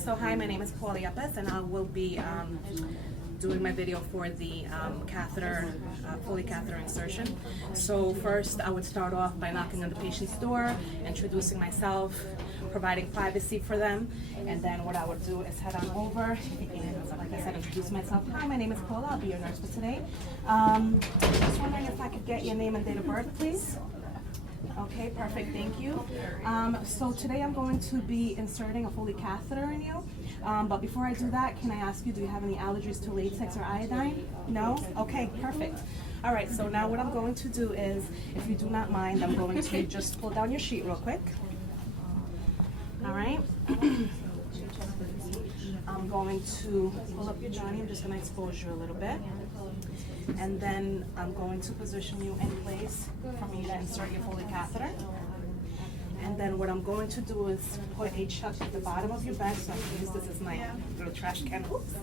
So hi, my name is Foley and I will be doing my video for the Foley catheter insertion. So first I would start off by knocking on the patient's door, introducing myself, providing privacy for them, and then what I would do is head on over and, like I said, introduce myself. Hi, my name is Paula, I'll be your nurse for today. Just wondering if I could get your name and date of birth, please. Okay, perfect, thank you. So today I'm going to be inserting a Foley catheter in you. But before I do that, can I ask you, do you have any allergies to latex or iodine? No? Okay, perfect. All right, so now what I'm going to do is, if you do not mind, I'm going to just pull down your sheet real quick. All right. I'm going to pull up your Johnny. I'm just going to expose you a little bit. And then I'm going to position you in place for me to insert your Foley catheter. And then what I'm going to do is put a chuck at the bottom of your bag. So this is my little trash can. Oops.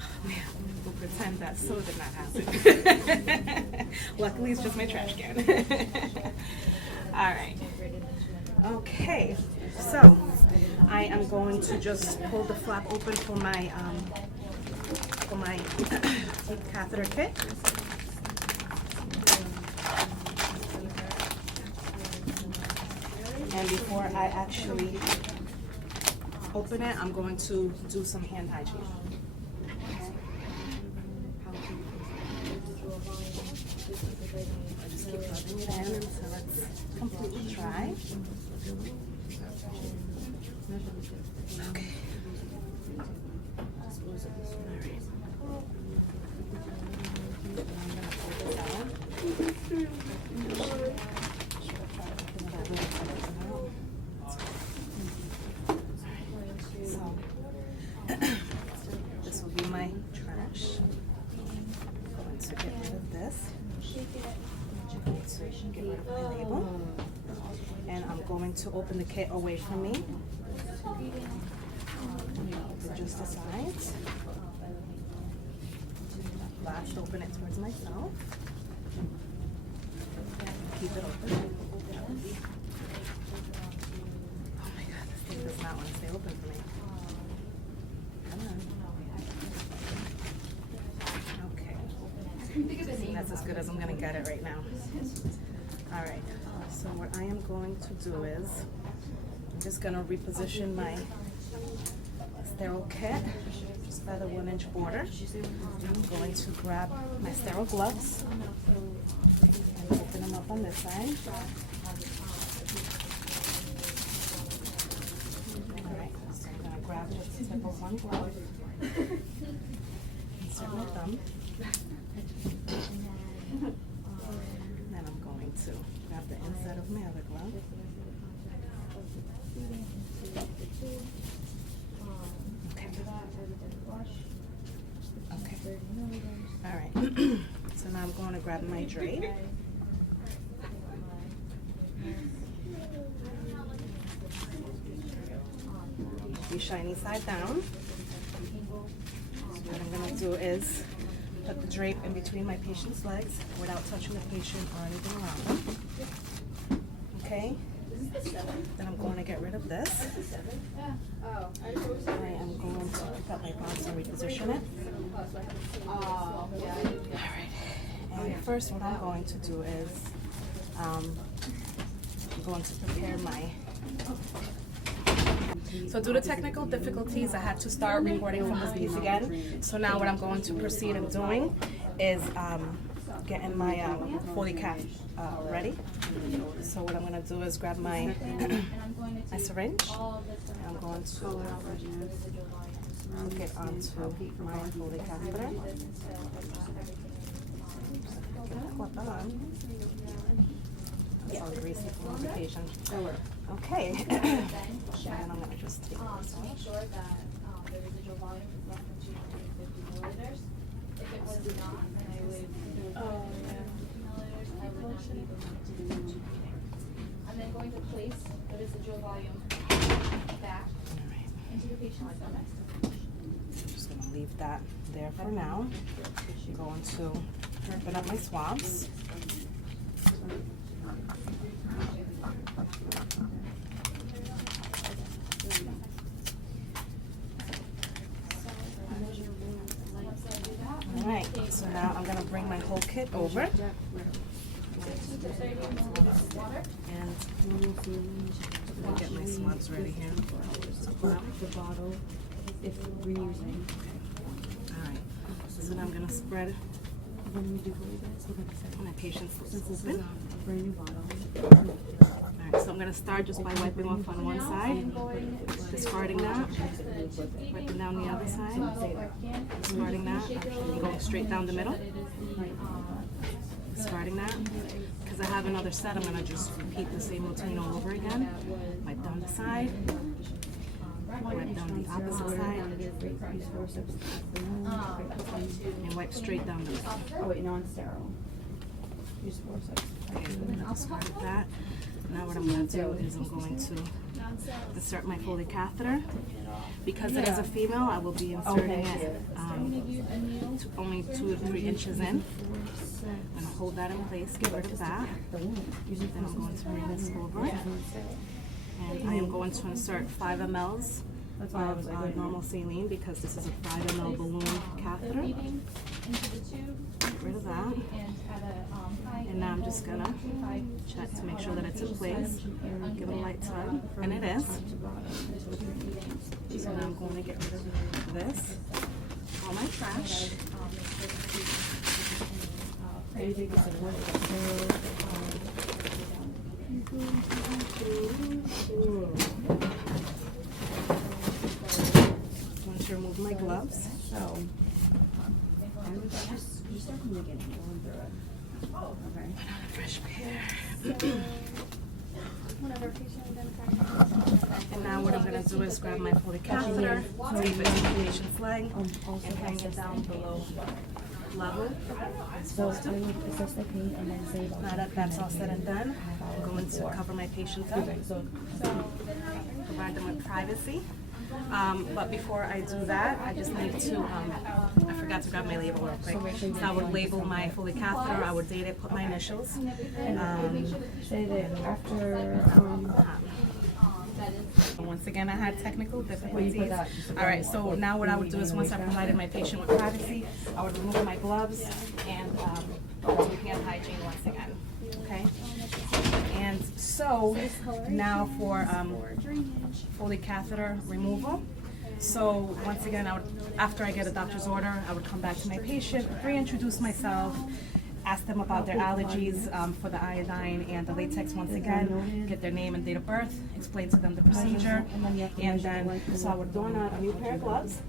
Oh, man, we'll pretend that so did not happen. Luckily, it's just my trash can. All right. Okay, so I am going to just pull the flap open for my catheter kit. And before I actually open it, I'm going to do some hand hygiene. I just keep rubbing it in until it's completely dry. Okay. This will be my trash. I'm going to get rid of this. I'm going to get rid of my label. And I'm going to open the kit away from me. Open just the sides. Last, open it towards myself. Keep it open. Oh my God, this thing does not want to stay open for me. Come on. Okay. I think that's as good as I'm going to get it right now. All right. So what I am going to do is, I'm just going to reposition my sterile kit just by the 1-inch border. I'm going to grab my sterile gloves and open them up on this side. Alright, so I'm going to grab just the tip of one glove, insert my thumb, and then I'm going to grab the inside of my other glove. Okay. All right. So now I'm going to grab my drape. Be shiny side down. What I'm going to do is put the drape in between my patient's legs without touching the patient or anything around them. Okay. Then I'm going to get rid of this. I am going to pick up my box and reposition it. Alright. And first what I'm going to do is I'm going to prepare my... So due to technical difficulties, I had to start recording from this piece again. So now what I'm going to proceed in doing is getting my Foley cath ready. So what I'm going to do is grab my my syringe. I'm going to hook it onto my Foley catheter. Clip it on. It's all greasy from lubrication. Okay. And I'm going to just take this one. Make sure that the residual volume is less than 250 milliliters. If it was not, then I would do 50 milliliters. I would not be able to do tubing. And then going to place the residual volume back into the patient's stomach. I'm just going to leave that there for now. I'm going to open up my swabs. So now I'm gonna bring my whole kit over. And let me get my swabs ready here. The bottle, if reusing. Alright, so now I'm gonna spread When we do believe it, we're going to say, my patient's since this is open. a brand new bottle. Alright, so I'm gonna start just by wiping off on one side, discarding that, wiping down the other side, discarding that, and going straight down the middle, discarding that. Because I have another set, I'm gonna just repeat the same routine all over again. Wipe down the side, wipe down the opposite side, and wipe straight down the middle. Oh wait, non-sterile. Use forceps. Okay, and I discarded that. Now what I'm going to do is I'm going to insert my Foley catheter. Because it is a female, I will be inserting it only 2 to 3 inches in. I'm going to hold that in place, get rid of that. Then I'm going to bring this over. And I am going to insert 5 mLs of normal saline because this is a 5 ml balloon catheter. Get rid of that. And now I'm just gonna check to make sure that it's in place. Give it a light tug, and it is. So now I'm going to get rid of this, all my trash. I'm going to remove my gloves. So, you start from the beginning, going through it. Okay. Put on a fresh pair. And now what I'm going to do is grab my Foley catheter, tape it to the patient's leg, and hang it down below level. So I would assess the pain and then say Now that that's all said and done, I'm going to cover my patients up, so provide them with privacy. But before I do that, I just need to, I forgot to grab my label real quick. So I would label my Foley catheter, I would date it, put my initials. say that after Once again, I had technical difficulties. Alright, so now what I would do is once I provided my patient with privacy, I would remove my gloves and do hand hygiene once again. Okay? And so now for Foley catheter removal. So once again, after I get a doctor's order, I would come back to my patient, reintroduce myself, ask them about their allergies for the iodine and the latex once again, get their name and date of birth, explain to them the procedure, and then, so I would don a new pair of gloves.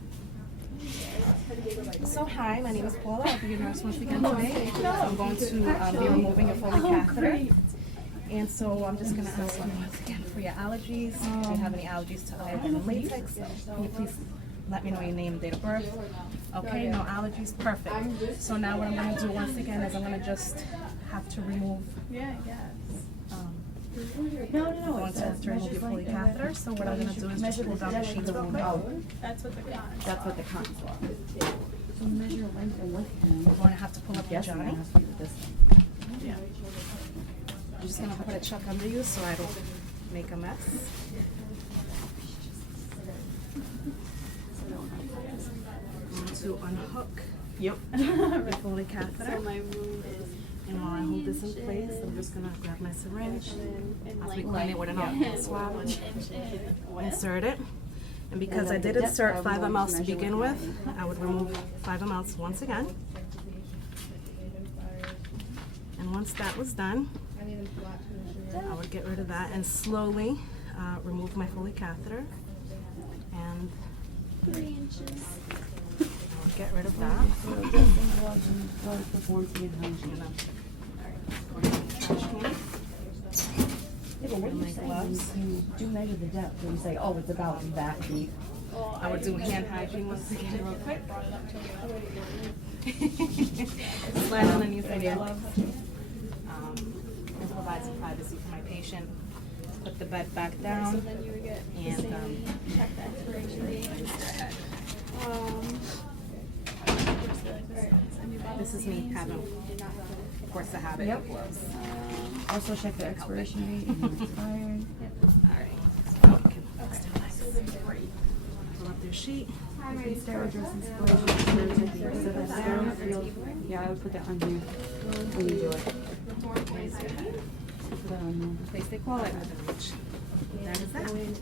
So hi, my name is Paula, I'll be your nurse once again today. So I'm going to be removing your Foley catheter. And so I'm just gonna ask you once again for your allergies. If you have any allergies to iodine and latex, can you please let me know your name and date of birth? Okay, no allergies, perfect. So now what I'm gonna do once again is I'm gonna just have to remove. No. I'm going to have to remove your Foley catheter. So what I'm gonna do is just pull down the sheets real quick. That's what the cons are. So measure length and width. I'm going to have to pull up your Johnny. Yeah. I'm just gonna put a chuck under you so I don't make a mess. I'm going to unhook your Foley catheter. And while I hold this in place, I'm just gonna grab my syringe, as we clean it with an alcohol swab, insert it. And because I did insert 5 mLs to begin with, I would remove 5 mLs once again. And once that was done, I would get rid of that and slowly remove my Foley catheter. And 3 inches. I would get rid of that. Yeah, but what do you say when you do measure the depth and you say, oh, it's about that deep? I would do hand hygiene once again real quick. Slide underneath my gloves. And provide some privacy for my patient. Put the bed back down. So then you would get the And same, check the expiration date. This is me having, of course, the habit of gloves. Also check the expiration date and when it's expired. Alright, so we can, let's do this. Pull up your sheet. Yeah, I would put that on here when you do it. Put that on Place the quality within reach. That is that.